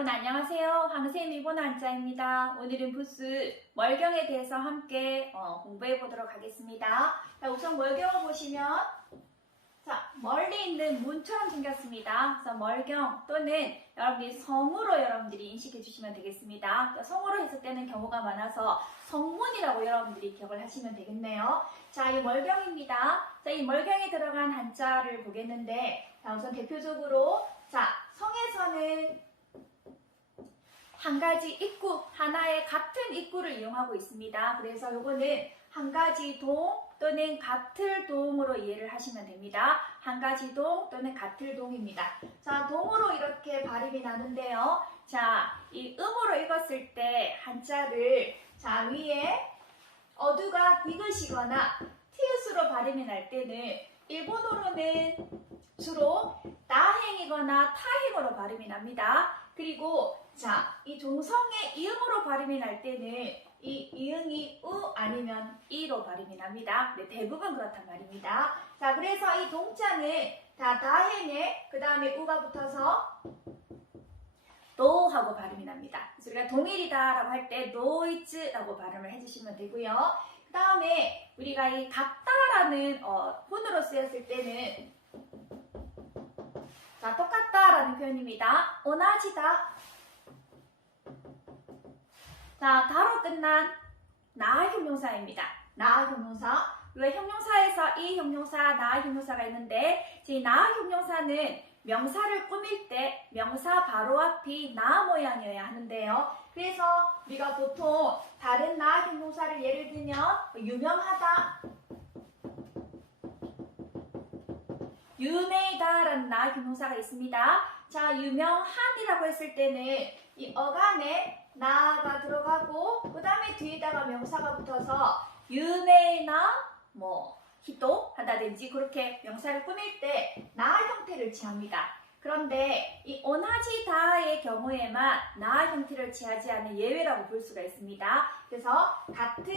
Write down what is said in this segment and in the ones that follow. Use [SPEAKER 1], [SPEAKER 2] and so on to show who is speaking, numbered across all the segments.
[SPEAKER 1] 여러분 안녕하세요. 이번 한자입니다. 오늘은 부스 멀경에 대해서 함께 어, 공부해 보도록 하겠습니다. 자, 우선 멀경을 보시면 자, 멀리 있는 문처럼 생겼습니다. 그래서 멀경 또는 여러분들이 성으로 여러분들이 인식해 주시면 되겠습니다. 자, 성으로 때는 경우가 많아서 성문이라고 여러분들이 기억을 하시면 되겠네요. 자, 이 멀경입니다. 자, 이 멀경에 들어간 한자를 보겠는데 자, 우선 대표적으로 자, 성에서는 한 가지 입구, 하나의 같은 입구를 이용하고 있습니다. 그래서 요거는 한 가지 동 또는 같을 동으로 이해를 하시면 됩니다. 한 가지 동 또는 같을 동입니다. 자, 동으로 이렇게 발음이 나는데요. 자, 이 음으로 읽었을 때 한자를 자, 위에 어두가 디귿이거나 티읕으로 발음이 날 때는 일본어로는 주로 나행이거나 타행으로 발음이 납니다. 그리고 자, 이 종성의 이음으로 발음이 날 때는 이 이응이 우 아니면 이로 발음이 납니다. 네, 대부분 그렇단 말입니다. 자, 그래서 이 동자는 다 다행에 그 다음에 우가 붙어서 도 하고 발음이 납니다. 그래서 우리가 동일이다 라고 할 때 노이즈라고 발음을 해주시면 되고요. 그 다음에 우리가 이 같다라는 어, 혼으로 쓰였을 때는 자, 똑같다라는 표현입니다. 오나지다. 자, 다로 끝난 나 형용사입니다. 나 형용사. 왜 형용사에서 이 형용사, 나 형용사가 있는데, 이나 형용사는 명사를 꾸밀 때 명사 바로 앞이 나 모양이어야 하는데요. 그래서 우리가 보통 다른 나 형용사를 예를 들면 유명하다, 유명이다라는 나 형용사가 있습니다. 자, 유명 한이라고 했을 때는 이 어간에 나가 들어가고 그 다음에 뒤에다가 명사가 붙어서 유명이나 뭐 히도 한다든지 그렇게 명사를 꾸밀 때 나 형태를 취합니다. 그런데 이 오나지다의 경우에만 나 형태를 취하지 않는 예외라고 볼 수가 있습니다. 그래서 같은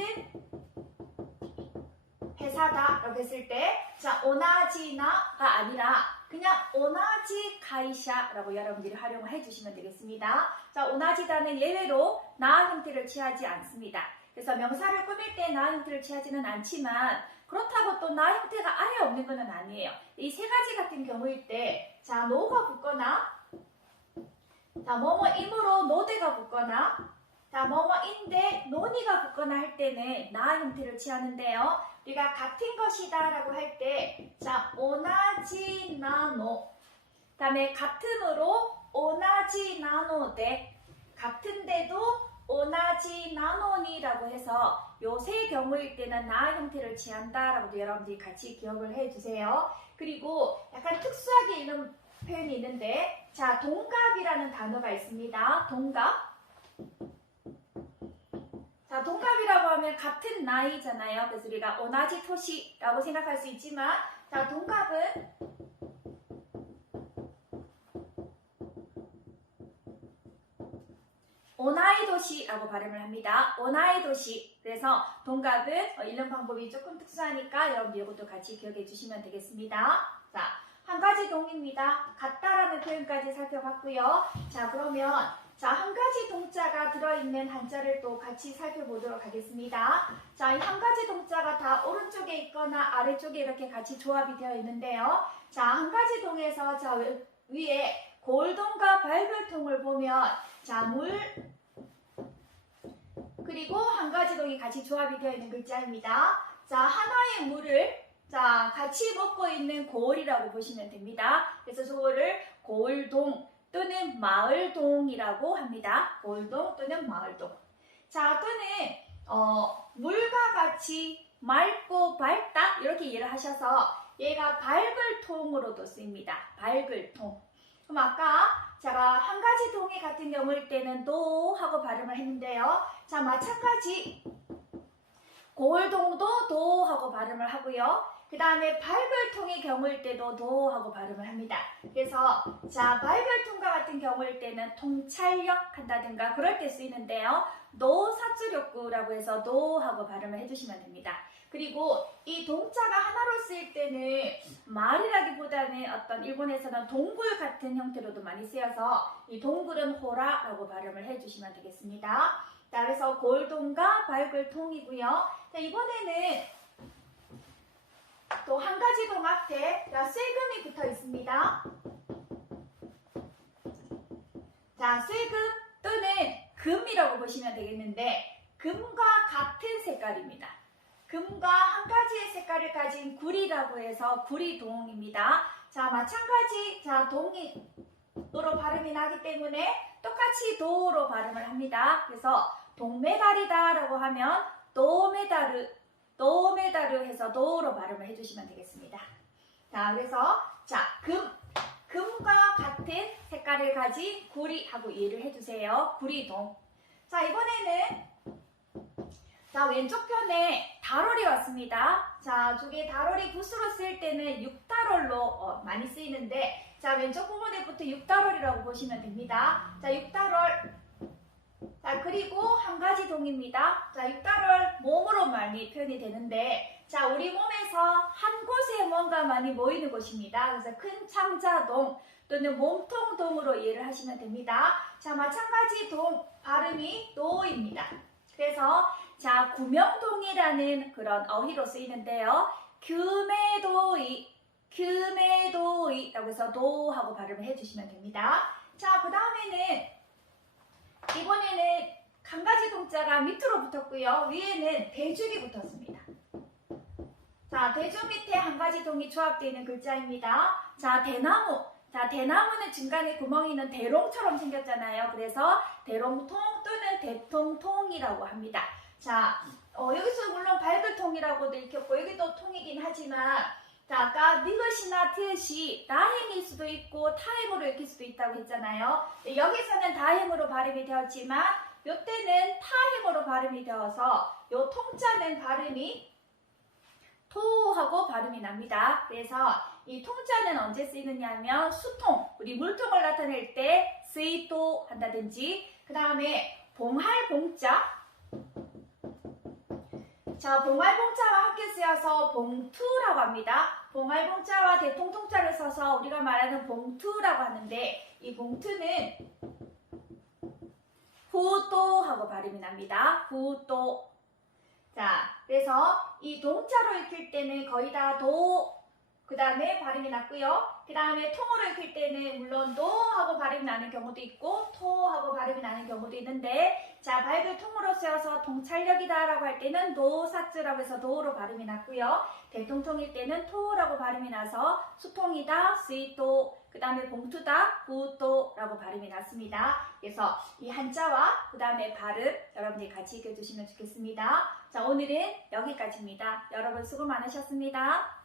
[SPEAKER 1] 회사다라고 했을 때, 자, 오나지나가 아니라 그냥 오나지 가이샤라고 여러분들이 활용을 해주시면 되겠습니다. 자, 오나지다는 예외로 나 형태를 취하지 않습니다. 그래서 명사를 꾸밀 때 나 형태를 취하지는 않지만 그렇다고 또 나 형태가 아예 없는 것은 아니에요. 이 세 가지 같은 경우일 때, 자, 노가 붙거나, 자, 뭐뭐 임으로 노대가 붙거나, 자, 뭐뭐인데 논이가 붙거나 할 때는 나 형태를 취하는데요. 우리가 같은 것이다 라고 할 때, 자, 오나지 나노. 다음에 같음으로 오나지 나노데, 같은데도 오나지 나노니라고 해서 요세 경우일 때는 나 형태를 취한다 라고도 여러분들이 같이 기억을 해주세요. 그리고 약간 특수하게 읽는 표현이 있는데, 자, 동갑이라는 단어가 있습니다. 동갑. 자, 동갑이라고 하면 같은 나이잖아요. 그래서 우리가 오나지 토시라고 생각할 수 있지만, 자, 동갑은 오나이 도시라고 발음을 합니다. 오나이 도시. 그래서 동갑은 어, 읽는 방법이 조금 특수하니까 여러분 이것도 같이 기억해 주시면 되겠습니다. 자, 한 가지 동입니다. 같다라는 표현까지 살펴봤고요. 자, 그러면 자, 한 가지 동자가 들어있는 한자를 또 같이 살펴보도록 하겠습니다. 자, 이 한 가지 동자가 다 오른쪽에 있거나 아래쪽에 이렇게 같이 조합이 되어 있는데요. 자, 한 가지 동에서 자, 위- 위에 골동과 발별통을 보면 자, 물 그리고 한 가지 동이 같이 조합이 되어 있는 글자입니다. 자, 하나의 물을 자, 같이 먹고 있는 고을이라고 보시면 됩니다. 그래서 저거를 고을동 또는 마을동이라고 합니다. 고을동 또는 마을동. 자, 또는 어, 물과 같이 맑고 밝다 이렇게 이해를 하셔서 얘가 밝을 통으로도 쓰입니다. 밝을 통. 그럼 아까 제가 한 가지 동의 같은 경우일 때는 도 하고 발음을 했는데요. 자, 마찬가지 고을동도 도 하고 발음을 하고요. 그 다음에 발별통의 경우일 때도 도 하고 발음을 합니다. 그래서 자 발별통과 같은 경우일 때는 통찰력 한다든가 그럴 때 쓰이는데요. 노 사투력구라고 해서 도 하고 발음을 해주시면 됩니다. 그리고 이 동자가 하나로 쓰일 때는 말이라기보다는 어떤 일본에서는 동굴 같은 형태로도 많이 쓰여서 이 동굴은 호라라고 발음을 해주시면 되겠습니다. 자, 그래서 골동과 발굴통이고요. 자, 이번에는 또 한 가지 동 앞에 자, 쇠금이 붙어 있습니다. 자, 쇠금 또는 금이라고 보시면 되겠는데 금과 같은 색깔입니다. 금과 한 가지의 색깔을 가진 구리라고 해서 구리동입니다. 자, 마찬가지 자, 동이로 발음이 나기 때문에 똑같이 도로 발음을 합니다. 그래서 동메달이다 라고 하면 도메다르 도메다르 해서 도로 발음을 해주시면 되겠습니다. 자, 그래서 자, 금 금과 같은 색깔을 가진 구리하고 이해를 해주세요. 구리동. 자, 이번에는 자, 왼쪽 편에 달월이 왔습니다. 자, 저게 달월이 붓으로 쓸 때는 6달월로 어, 많이 쓰이는데, 자, 왼쪽 부분에부터 6달월이라고 보시면 됩니다. 자, 6달월. 자, 그리고 한 가지 동입니다. 자, 6달월 몸으로 많이 표현이 되는데, 자, 우리 몸에서 한 곳에 뭔가 많이 모이는 곳입니다. 그래서 큰 창자동 또는 몸통동으로 이해를 하시면 됩니다. 자, 마찬가지 동, 발음이 노입니다. 그래서 자, 구명동이라는 그런 어휘로 쓰이는데요. 규메도이, 규메도이라고 해서 도하고 발음을 해주시면 됩니다. 자, 그 다음에는 이번에는 한 가지 동자가 밑으로 붙었고요. 위에는 대죽이 붙었습니다. 자, 대죽 밑에 한 가지 동이 조합되어 있는 글자입니다. 자, 대나무. 자, 대나무는 중간에 구멍이 있는 대롱처럼 생겼잖아요. 그래서 대롱통 또는 대통통이라고 합니다. 자, 어, 여기서 물론 발글통이라고도 읽혔고 여기도 통이긴 하지만 자, 아까 니것이나 트시 다행일 수도 있고 타행으로 읽힐 수도 있다고 했잖아요. 네, 여기서는 다행으로 발음이 되었지만 요때는 타행으로 발음이 되어서 요 통자는 발음이 토하고 발음이 납니다. 그래서 이 통자는 언제 쓰이느냐 하면 수통, 우리 물통을 나타낼 때 쓰이도 한다든지 그 다음에 봉할 봉자 자, 봉알봉자와 함께 쓰여서 봉투라고 합니다. 봉알봉자와 대통통자를 써서 우리가 말하는 봉투라고 하는데 이 봉투는 후도하고 발음이 납니다. 후도. 자, 그래서 이 동자로 읽힐 때는 거의 다 도, 그 다음에 발음이 났고요. 그 다음에 통으로 읽힐 때는 물론 노 하고 발음이 나는 경우도 있고 토 하고 발음이 나는 경우도 있는데 자 발을 통으로 쓰여서 동찰력이다 라고 할 때는 노사즈라고 해서 도로 발음이 났고요. 대통통일 때는 토라고 발음이 나서 수통이다, 스이토, 그 다음에 봉투다, 부토라고 발음이 났습니다. 그래서 이 한자와 그 다음에 발음 여러분들이 같이 익혀주시면 좋겠습니다. 자 오늘은 여기까지입니다. 여러분 수고 많으셨습니다.